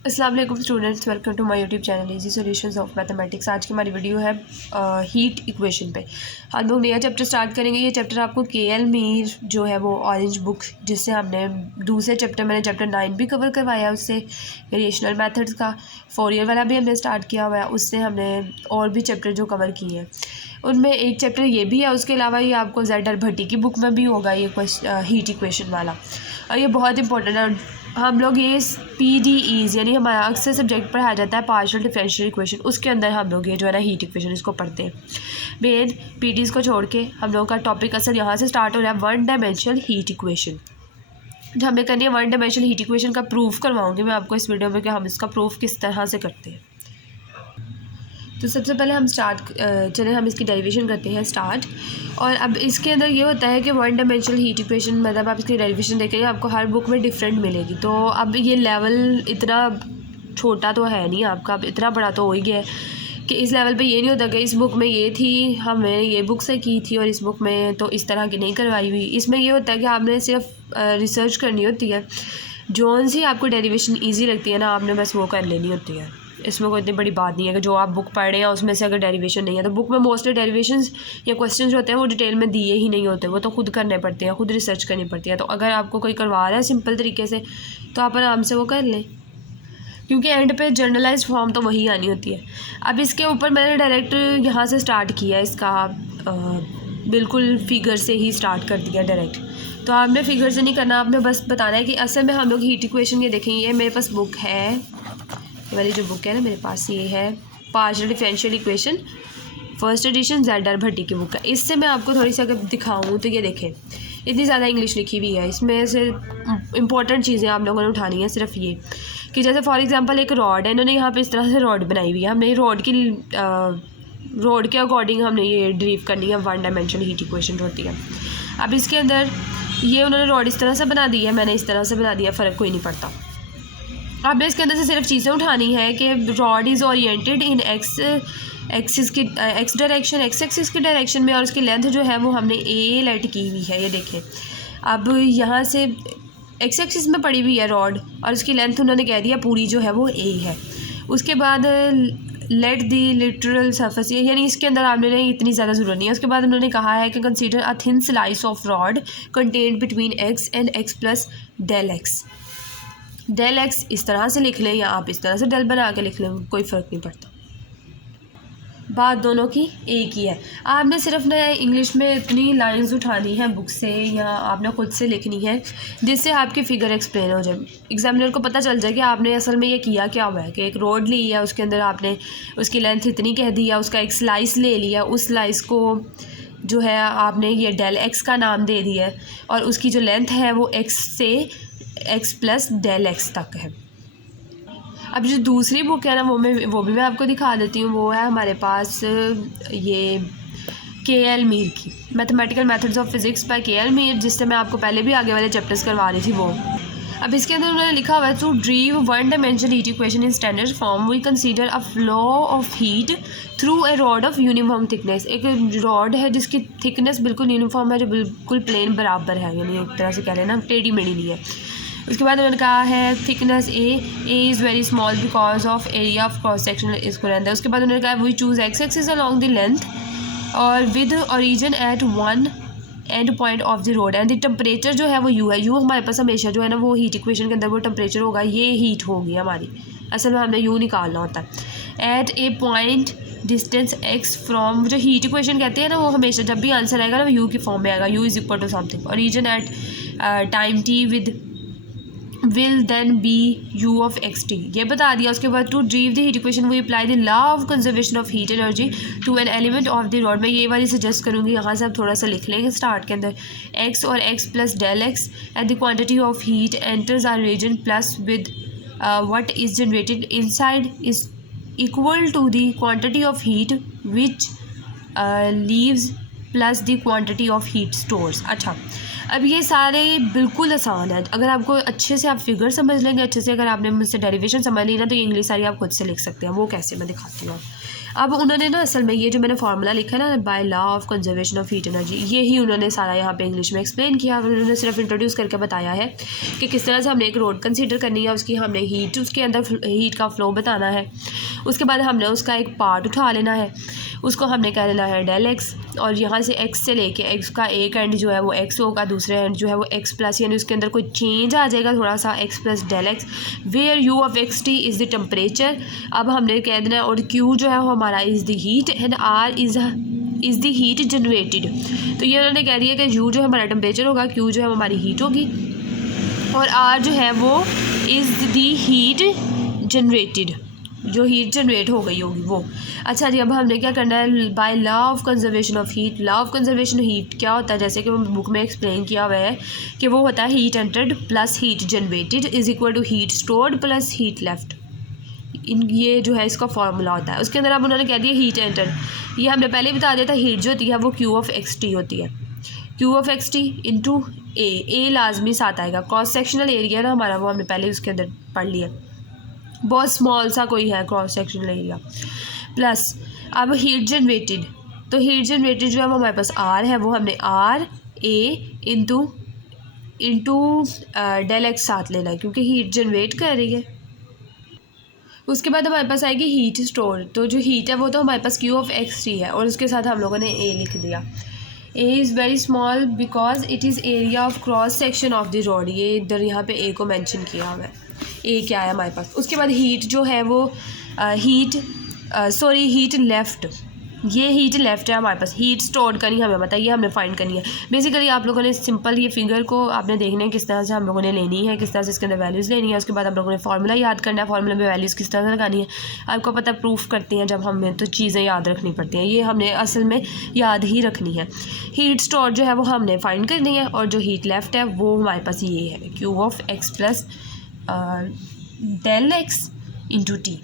अस्सलाम वालेकुम students, welcome to my YouTube channel easy solutions of mathematics. आज की हमारी वीडियो है हीट इक्वेशन पे। हम लोग नया चैप्टर स्टार्ट करेंगे। ये चैप्टर आपको के.एल. मीर जो है वो ऑरेंज बुक, जिससे हमने दूसरे चैप्टर मैंने चैप्टर 9 भी कवर करवाया, उससे वेरिएशनल मेथड्स का फोरियर वाला भी हमने स्टार्ट किया हुआ है। उससे हमने और भी चैप्टर जो कवर किए हैं उनमें एक चैप्टर ये भी है। उसके अलावा ये आपको Z.R. भट्टी की बुक में भी होगा ये हीट इक्वेशन वाला, और ये बहुत इंपॉर्टेंट है। हम लोग ये PDEs यानी हमारा अक्सर सब्जेक्ट पढ़ाया जाता है पार्शियल डिफरेंशियल इक्वेशन, उसके अंदर हम लोग ये जो है ना हीट इक्वेशन इसको पढ़ते हैं। मेन PDs को छोड़ के हम लोग का टॉपिक असल यहाँ से स्टार्ट हो रहा है वन डायमेंशनल हीट इक्वेशन। जो हमें करनी है वन डायमेंशनल हीट इक्वेशन का प्रूफ करवाऊँगी मैं आपको इस वीडियो में कि हम इसका प्रूफ किस तरह से करते हैं। तो सबसे पहले हम चले हम इसकी डेरिवेशन करते हैं स्टार्ट। और अब इसके अंदर ये होता है कि वन डायमेंशनल हीट इक्वेशन मतलब आप इसकी डेरिवेशन देखेंगे आपको हर बुक में डिफरेंट मिलेगी। तो अब ये लेवल इतना छोटा तो है नहीं आपका, अब इतना बड़ा तो हो ही गया है कि इस लेवल पे ये नहीं होता कि इस बुक में ये थी, हमने ये बुक से की थी और इस बुक में तो इस तरह की नहीं करवाई हुई। इसमें ये होता है कि आपने सिर्फ रिसर्च करनी होती है, जोन सी आपको डेरिवेशन ईजी लगती है ना, आपने बस वो कर लेनी होती है। इसमें कोई इतनी बड़ी बात नहीं है कि जो आप बुक पढ़ रहे हैं उसमें से अगर डेरिवेशन नहीं है तो बुक में मोस्टली डेरिवेशंस या क्वेश्चन जो होते हैं वो डिटेल में दिए ही नहीं होते, वो तो खुद करने पड़ते हैं, खुद रिसर्च करनी पड़ती है। तो अगर आपको कोई करवा रहा है सिंपल तरीके से तो आप आराम से वो कर लें, क्योंकि एंड पे जर्नलाइज्ड फॉर्म तो वही आनी होती है। अब इसके ऊपर मैंने डायरेक्ट यहाँ से स्टार्ट किया इसका, बिल्कुल फिगर से ही स्टार्ट कर दिया डायरेक्ट। तो आपने फिगर से नहीं करना, आपने बस बताना है कि असल में हम लोग हीट इक्वेशन ये देखेंगे। ये मेरे पास बुक है, ये वाली जो बुक है ना मेरे पास, ये है partial differential equation first edition Z.R. भट्टी की बुक है। इससे मैं आपको थोड़ी सी अगर दिखाऊँ तो ये देखें इतनी ज़्यादा इंग्लिश लिखी हुई है, इसमें से इंपॉर्टेंट चीज़ें आप लोगों ने उठानी है सिर्फ ये कि जैसे फॉर एग्जांपल एक रॉड है, इन्होंने यहाँ पे इस तरह से रॉड बनाई हुई है। हमने रॉड के अकॉर्डिंग हमने ये ड्रीव करनी है वन डायमेंशनल हीट इक्वेशन होती है। अब इसके अंदर ये उन्होंने रॉड इस तरह से बना दी है, मैंने इस तरह से बना दिया, फ़र्क कोई नहीं पड़ता। आपने इसके अंदर से सिर्फ चीज़ें उठानी है कि rod is oriented in axis direction, x axis की डायरेक्शन में, और उसकी लेंथ जो है वो हमने A लेट की हुई है। ये देखें, अब यहाँ से एक्स एक्सिस में पड़ी हुई है रॉड और उसकी लेंथ उन्होंने कह दिया पूरी जो है वो A है। उसके बाद लेट दी लिटरल सरफेस, यानी इसके अंदर आपने इतनी ज़्यादा ज़रूरत नहीं है। उसके बाद उन्होंने कहा है कि consider a thin slice of rod contained between x and x plus del x. Del x इस तरह से लिख लें या आप इस तरह से डेल बना के लिख लें, कोई फ़र्क नहीं पड़ता, बात दोनों की एक ही है। आपने सिर्फ ना इंग्लिश में इतनी लाइंस उठानी है बुक से या आपने ख़ुद से लिखनी है जिससे आपकी फ़िगर एक्सप्लेन हो जाए, एग्जामिनर को पता चल जाए कि आपने असल में ये किया क्या हुआ है। कि एक रोड ली है, उसके अंदर आपने उसकी लेंथ इतनी कह दी है, उसका एक स्लाइस ले लिया, उस स्लाइस को जो है आपने ये डेल एक्स का नाम दे दिया है और उसकी जो लेंथ है वो एक्स से एक्स प्लस डेल एक्स तक है। अब जो दूसरी बुक है ना वो भी मैं आपको दिखा देती हूँ। वो है हमारे पास ये के.एल. मीर की mathematical methods of physics bye KL. Mir, जिससे मैं आपको पहले भी आगे वाले चैप्टर्स करवा रही थी वो। अब इसके अंदर उन्होंने लिखा हुआ है to derive one dimensional heat equation in standard form we consider a flow of heat through a rod of uniform thickness. एक रॉड है जिसकी थिकनेस बिल्कुल यूनिफॉर्म है, जो बिल्कुल प्लेन बराबर है, यानी एक तरह से कह रहे हैं ना टेढ़ी मेढ़ी नहीं है। उसके बाद उन्होंने कहा है thickness a is very small because of area of cross sectional square. उसके बाद उन्होंने कहा we choose x axis along the length और with origin at one end point of the rod and the temperature जो है वो you है। You हमारे पास हमेशा जो है ना वो हीट इक्वेशन के अंदर वो टेम्परेचर होगा, ये हीट होगी हमारी, असल में हमने यू निकालना होता है। At a point distance x from, जो हीट इक्वेशन कहते हैं ना वो हमेशा जब भी आंसर आएगा ना वो यू की फॉर्म में आएगा, u is equal to something, origin at time t with will then be u of x t, ये बता दिया। उसके बाद to derive the heat equation we apply the law of conservation of heat energy to an element of the rod. मैं ये वाली suggest करूँगी, यहाँ से आप थोड़ा सा लिख लेंगे स्टार्ट के अंदर, एक्स और x plus del x at the quantity of heat enters r region plus with what is generated inside is equal to the quantity of heat which leaves plus the quantity of heat stores. अच्छा, अब ये सारे बिल्कुल आसान है, अगर आपको अच्छे से आप फिगर समझ लेंगे, अच्छे से अगर आपने मुझसे डेरिवेशन समझ ली ना, तो ये इंग्लिश सारी आप खुद से लिख सकते हैं। वो कैसे मैं दिखाती हूँ। अब उन्होंने ना असल में ये जो मैंने फार्मूला लिखा है ना, by law of conservation of heat energy, ये ही उन्होंने सारा यहाँ पे इंग्लिश में एक्सप्लेन किया। उन्होंने सिर्फ इंट्रोड्यूस करके बताया है कि किस तरह से हमने एक रोड कंसीडर करनी है, उसकी हमने हीट, उसके अंदर हीट का फ्लो बताना है। उसके बाद हमने उसका एक पार्ट उठा लेना है, उसको हमने कह लेना है डेल एक्स, और यहाँ से एक्स से लेके एक्स का एक एंड जो है वो एक्स होगा, दूसरे एंड जो है वो एक्स प्लस, यानी उसके अंदर कोई चेंज आ जाएगा थोड़ा सा, x plus del x, where u of x t is the temperature. अब हमने कह देना है, और क्यू जो है वो हमारा is the heat and r is the heat generated. तो ये उन्होंने कह दिया कि यू जो है हमारा टेम्परेचर होगा, क्यू जो है हमारी हीट होगी, और आर जो है वो इज़ द हीट जनरेटेड, जो हीट जनरेट हो गई होगी वो। अच्छा जी, अब हमने क्या करना है, by law of conservation of heat. Law of conservation of heat क्या होता है, जैसे कि बुक में एक्सप्लेन किया हुआ है कि वो होता है heat entered plus heat generated is equal to heat stored plus heat left. ये जो है इसका फार्मूला होता है। उसके अंदर अब उन्होंने कह दिया हीट एंटर्ड, ये हमने पहले ही बता दिया था, हीट जो होती है वो क्यू ऑफ एक्स टी होती है, q of x t into a लाजमी साथ आएगा। क्रॉस सेक्शनल एरिया ना हमारा, वो हमने पहले उसके अंदर पढ़ लिया, बहुत स्मॉल सा कोई है क्रॉस सेक्शनल एरिया, प्लस अब हीट जनरेटेड, तो हीट जनरेटेड जो है वो हमारे पास आर है, वो हमने r a into del x साथ लेना है क्योंकि हीट जनरेट कर रही है। उसके बाद हमारे पास आएगी हीट स्टोर, तो जो हीट है वो तो हमारे पास क्यू ऑफ एक्स टी है, और उसके साथ हम लोगों ने ए लिख दिया। ए is very small because it is area of cross section of the road, ये इधर यहाँ पे ए को मेंशन किया हुआ है, ए क्या है हमारे पास। उसके बाद हीट जो है वो हीट लेफ़्ट, ये हीट लेफ़्ट है हमारे पास। हीट स्टोर करनी हमें बताइए, हमने फाइंड करनी है। बेसिकली आप लोगों ने सिंपल ये फिगर को आपने देखना है किस तरह से हम लोगों ने लेनी है, किस तरह से इसके अंदर वैल्यूज़ लेनी है। उसके बाद आप लोगों ने फार्मूला याद करना है, फार्मूला में वैल्यूज़ किस तरह से लगानी है। आपको पता प्रूफ करते हैं जब हमें तो चीज़ें याद रखनी पड़ती हैं, ये हमने असल में याद ही रखनी है। हीट स्टोर जो है वो हमने फाइंड करनी है, और जो हीट लेफ़्ट है वो हमारे पास ये है, q of x plus del x into t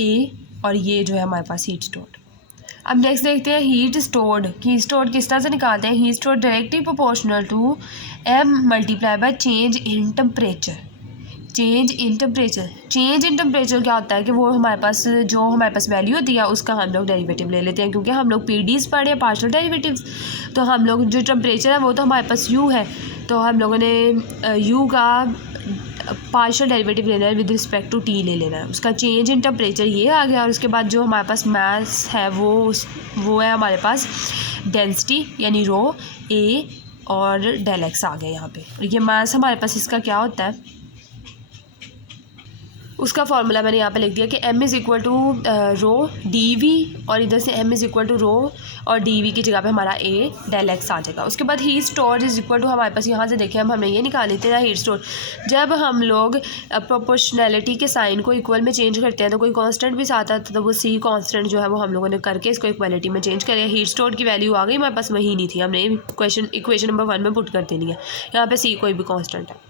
a, और ये जो है हमारे पास हीट स्टोर्ड। अब नेक्स्ट देखते हैं हीट स्टोर्ड। हीट स्टोर्ड किस तरह से निकालते हैं, heat stored directly proportional to m multiply by change in temperature. Change in temperature क्या होता है कि वो हमारे पास जो हमारे पास वैल्यू होती है उसका हम लोग डेरिवेटिव ले लेते हैं, क्योंकि हम लोग पीडीज पढ़े हैं, पार्शियल डेरिवेटिव्स। तो हम लोग जो टेम्परेचर है वो तो हमारे पास यू है, तो हम लोगों ने यू का पार्शियल डेरिवेटिव लेना है विद रिस्पेक्ट टू टी ले लेना है, उसका चेंज इन टेम्परेचर ये आ गया। और उसके बाद जो हमारे पास मास है वो है हमारे पास डेंसिटी यानी रो ए और डेल एक्स आ गया यहाँ पे। और ये मास हमारे पास इसका क्या होता है, उसका फार्मूला मैंने यहाँ पे लिख दिया कि m is equal to rho d v, और इधर से m is equal to rho और डी वी की जगह पे हमारा a डेल एक्स आ जाएगा। उसके बाद heat store is equal to हमारे पास यहाँ से देखिए हमने ये निकाल लेते हैं हीट स्टोर। जब हम लोग प्रोपोर्शनैलिटी के साइन को इक्वल में चेंज करते हैं तो कोई कांस्टेंट भी साथ आता है, तो वो सी कांस्टेंट जो है वो हम लोगों ने करके इसको इक्वालिटी में चेंज करें। हीट स्टोर की वैल्यू आ गई हमारे पास, वही नहीं थी, हमने इक्वेशन नंबर 1 में पुट कर देनी है। यहाँ पर सी कोई भी कॉन्स्टेंट है।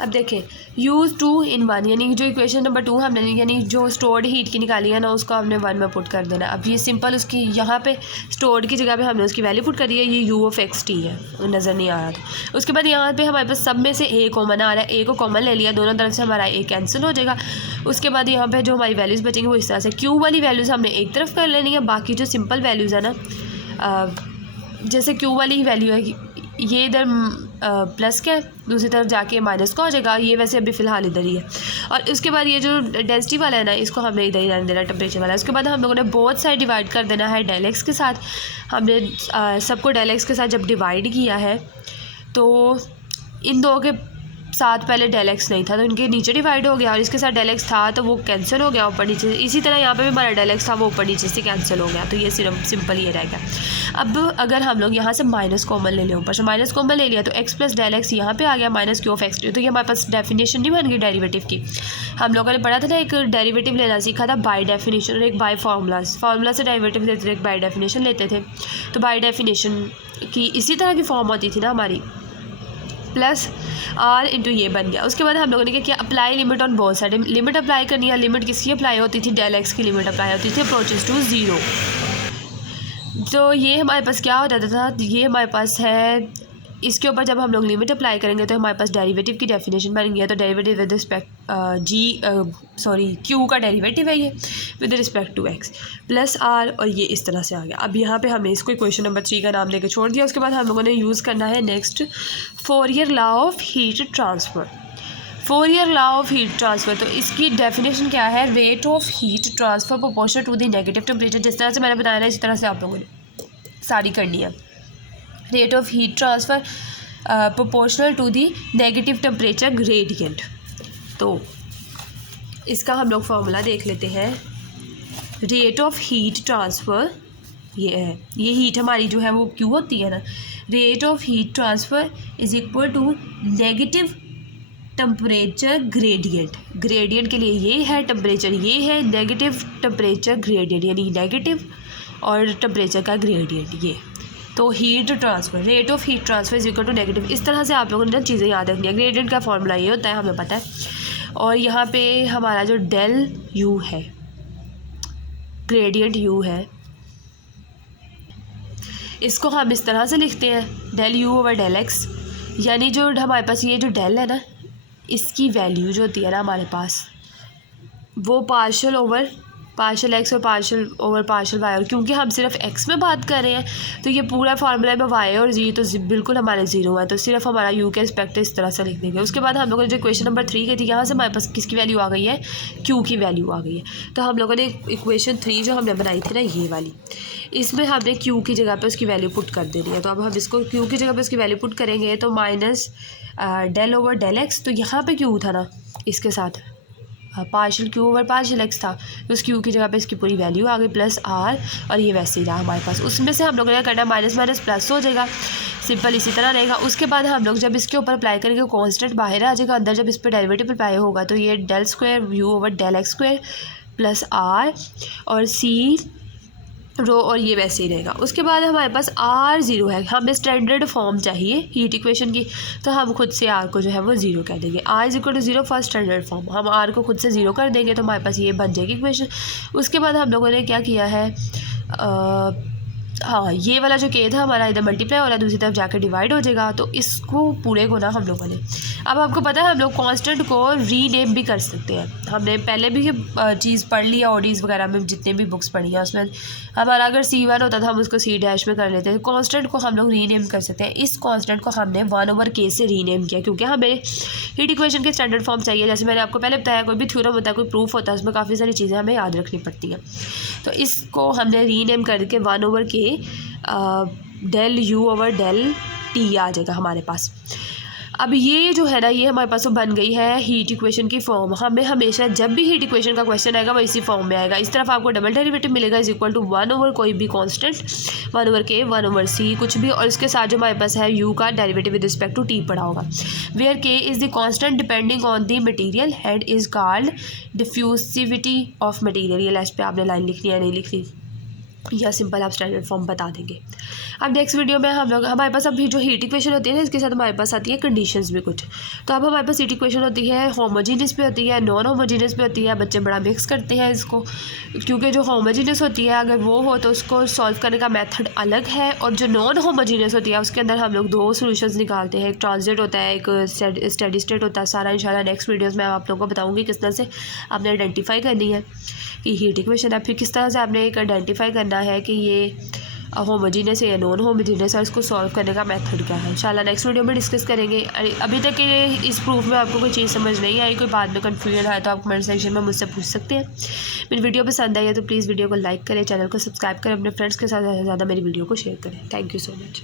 अब देखें यूज़ 2 in 1, यानी जो इक्वेशन नंबर 2 हमने यानी जो स्टोर्ड हीट की निकाली है ना, उसको हमने 1 में पुट कर देना। अब ये सिंपल उसकी यहाँ पे स्टोर्ड की जगह पे हमने उसकी वैल्यू पुट करी है, ये यू ऑफ एक्स टी है, नज़र नहीं आ रहा था। उसके बाद यहाँ पे हमारे पास सब में से ए कॉमन आ रहा है, ए को कॉमन ले लिया, दोनों तरफ से हमारा ए कैंसिल हो जाएगा। उसके बाद यहाँ पर जो हमारी वैल्यूज़ बचेंगी वो इस तरह से, क्यू वाली वैल्यूज़ हमने एक तरफ कर लेनी है, बाकी जो सिंपल वैल्यूज़ है ना, जैसे क्यू वाली वैल्यू है ये इधर प्लस का दूसरी तरफ जाके माइनस का हो जाएगा, ये वैसे अभी फ़िलहाल इधर ही है। और उसके बाद ये जो डेंसिटी वाला है ना, इसको हमने इधर ही रहने देना, टेम्परेचर वाला। उसके बाद हम लोगों ने बोथ साइड डिवाइड कर देना है डेल एक्स के साथ। हमने सबको डेल एक्स के साथ जब डिवाइड किया है तो इन दो के साथ पहले डेल एक्स नहीं था तो इनके नीचे डिवाइड हो गया, और इसके साथ डेल एक्स था तो वो कैंसिल हो गया ऊपर नीचे से। इसी तरह यहाँ पे भी हमारा डेल एक्स था वो ऊपर नीचे से कैंसिल हो गया, तो ये सिर्फ सिंपल ये रह गया। अब अगर हम लोग यहाँ से माइनस कॉमन ले लें, ऊपर से माइनस कॉमन ले लिया तो एक्स प्लस डेल एक्स यहाँ पे आ गया minus Q of x T. तो ये हमारे पास डेफिनेशन नहीं बन गई डेरिवेटिव की। हम लोगों ने पढ़ा था ना, एक डेरिवेटिव लेना सीखा था बाय डेफिनेशन और एक बाय फार्मूला से डेरिवेटिव लेते थे, एक बाय डेफिनेशन लेते थे। तो बाय डेफिनेशन की इसी तरह की फॉर्म होती थी ना हमारी, प्लस आर इंटू ये बन गया। उसके बाद हम लोगों ने क्या किया, apply limit on both side. Limit apply करनी है, लिमिट किसकी अप्लाई होती थी, डेल एक्स की लिमिट अप्लाई होती थी अप्रोचेस टू 0। तो ये हमारे पास क्या हो जाता था, ये हमारे पास है इसके ऊपर जब हम लोग लिमिट अप्लाई करेंगे तो हमारे पास डेरिवेटिव की डेफिनेशन बन गई है। तो डेरिवेटिव विद रिस्पेक्ट क्यू का डेरिवेटिव है ये with respect to x plus r, और ये इस तरह से आ गया। अब यहाँ पे हमें इसको इक्वेशन नंबर 3 का नाम लेके छोड़ दिया। उसके बाद हम लोगों ने यूज़ करना है next Fourier law of heat transfer. Fourier law of heat transfer, तो इसकी डेफिनेशन क्या है? Rate of heat transfer proportional to the negative temperature. जिस तरह से मैंने बताया ना इस तरह से आप लोगों ने सारी करनी है। Rate of heat transfer proportional to the negative temperature gradient. तो इसका हम लोग फार्मूला देख लेते हैं। रेट ऑफ हीट ट्रांसफ़र ये है, ये हीट हमारी जो है वो क्यों होती है ना, rate of heat transfer is equal to negative temperature gradient. Gradient के लिए ये है, टेम्परेचर ये है, नेगेटिव टेम्परेचर ग्रेडियंट यानी नेगेटिव और टेम्परेचर का ग्रेडियंट ये। तो heat transfer, rate of heat transfer is equal to negative. इस तरह से आप लोगों ने चीज़ें याद रखनी है। ग्रेडियंट का फॉर्मूला ये होता है, हमें पता है। और यहाँ पे हमारा जो डेल यू है, ग्रेडियंट यू है, इसको हम इस तरह से लिखते हैं del u over del x. यानी जो हमारे पास ये जो डेल है ना, इसकी वैल्यू जो होती है ना हमारे पास, वो पार्शियल ओवर पार्शियल एक्स और पार्शियल ओवर पार्शियल वाई। और क्योंकि हम सिर्फ एक्स में बात कर रहे हैं तो ये पूरा फार्मूला में वाई और जी तो बिल्कुल हमारे ज़ीरो है, तो सिर्फ हमारा यू के रिस्पेक्ट इस तरह से लिख देंगे। उसके बाद हम लोगों ने जो क्वेश्चन नंबर 3 की थी, यहाँ से हमारे पास किसकी वैल्यू आ गई है? क्यू की वैल्यू आ गई है। तो हम लोगों ने इक्वेशन 3 जो हमने बनाई थी ना ये वाली, इसमें हमने क्यू की जगह पर उसकी वैल्यू पुट कर देनी है। तो अब हम इसको क्यू की जगह पर उसकी वैल्यू पुट करेंगे तो minus del over del x. तो यहाँ पर क्यू था ना, इसके साथ partial q over partial x था, तो उस क्यू की जगह पे इसकी पूरी वैल्यू आ गई प्लस आर, और ये वैसे ही रहा हमारे पास। उसमें से हम लोगों ने करना माइनस माइनस प्लस हो जाएगा, सिंपल इसी तरह रहेगा। उसके बाद हम लोग जब इसके ऊपर अप्लाई करेंगे कांस्टेंट बाहर आ जाएगा, अंदर जब इस पर डेरिवेटिव अप्लाई होगा तो ये del square u over del x square plus r और सी रो, और ये वैसे ही रहेगा। उसके बाद हमारे पास आर ज़ीरो है, हमें स्टैंडर्ड फॉर्म चाहिए हीट इक्वेशन की, तो हम खुद से आर को जो है वो ज़ीरो कह देंगे। R is equal to zero first standard form, हम आर को खुद से ज़ीरो कर देंगे तो हमारे पास ये बन जाएगी इक्वेशन। उसके बाद हम लोगों ने क्या किया है, हाँ ये वाला जो के था हमारा इधर मल्टीप्लाई हो रहा है, दूसरी तरफ जाकर डिवाइड हो जाएगा। तो इसको पूरे को ना हम लोगों ने, अब आपको पता है हम लोग कांस्टेंट को रीनेम भी कर सकते हैं। हमने पहले भी ये चीज़ पढ़ लिया ओडीज़ वगैरह में, जितने भी बुक्स पढ़ी हैं उसमें हमारा अगर C1 होता था हम उसको C डैश में कर लेते हैं। कांस्टेंट को हम लोग रीनेम कर सकते हैं। इस कांस्टेंट को हमने 1/k से रीनेम किया क्योंकि हमें हीट इक्वेशन के स्टैंडर्ड फॉर्म चाहिए। जैसे मैंने आपको पहले बताया, कोई भी थ्योरम होता है, कोई प्रूफ होता है, उसमें काफ़ी सारी चीज़ें हमें याद रखनी पड़ती हैं। तो इसको हमने रीनेम करके 1/k del u over del t आ जाएगा हमारे पास। अब ये जो है ना, ये हमारे पास वो बन गई है हीट इक्वेशन की फॉर्म। हमें हमेशा जब भी हीट इक्वेशन का क्वेश्चन आएगा वो इसी फॉर्म में आएगा। इस तरफ आपको डबल डेरिवेटिव मिलेगा इज इक्वल टू 1 ओवर कोई भी कांस्टेंट, 1/k 1/c कुछ भी, और इसके साथ जो हमारे पास है u का derivative with respect to t पड़ा होगा, where k is the constant depending on the material and is called diffusivity of material. ये लास्ट पे आपने लाइन लिखनी है, नहीं लिखनी या सिंपल आप स्टैंडर्ड फॉर्म बता देंगे। अब नेक्स्ट वीडियो में हम लोग, हमारे पास अभी जो हीट इक्वेशन होती है ना, इसके साथ हमारे पास आती है कंडीशंस भी कुछ। तो अब हमारे पास हीट इक्वेशन होती है होमोजीनियस पे होती है, नॉन होमोजीनियस पे होती है। बच्चे बड़ा मिक्स करते हैं इसको, क्योंकि जो होमोजीनियस होती है अगर वो हो तो उसको सॉल्व करने का मेथड अलग है, और जो नॉन होमोजीनियस होती है उसके अंदर हम लोग 2 सोल्यूशंस निकालते हैं। एक ट्रांजिट होता है, एक स्टेडी स्टेट होता है। सारा इंशाल्लाह नेक्स्ट वीडियोज़ में आप लोगों को बताऊँगी किस तरह से आपने आइडेंटिफाई करनी है कि हीट इक्वेशन है, फिर किस तरह से आपने एक आइडेंटिफाई करना है कि ये होमोजीनियस है या नॉन होमोजीनियस है, इसको सॉल्व करने का मेथड क्या है। इंशाल्लाह नेक्स्ट वीडियो में डिस्कस करेंगे। अभी तक के इस प्रूफ में आपको कोई चीज़ समझ नहीं आई, कोई बात में कन्फ्यूजन है तो आप कमेंट सेक्शन में मुझसे पूछ सकते हैं। मेरी वीडियो पसंद आई है तो प्लीज़ वीडियो को लाइक करें, चैनल को सब्सक्राइब करें, अपने फ्रेंड्स के साथ ज़्यादा से ज़्यादा मेरी वीडियो को शेयर करें। Thank you so much.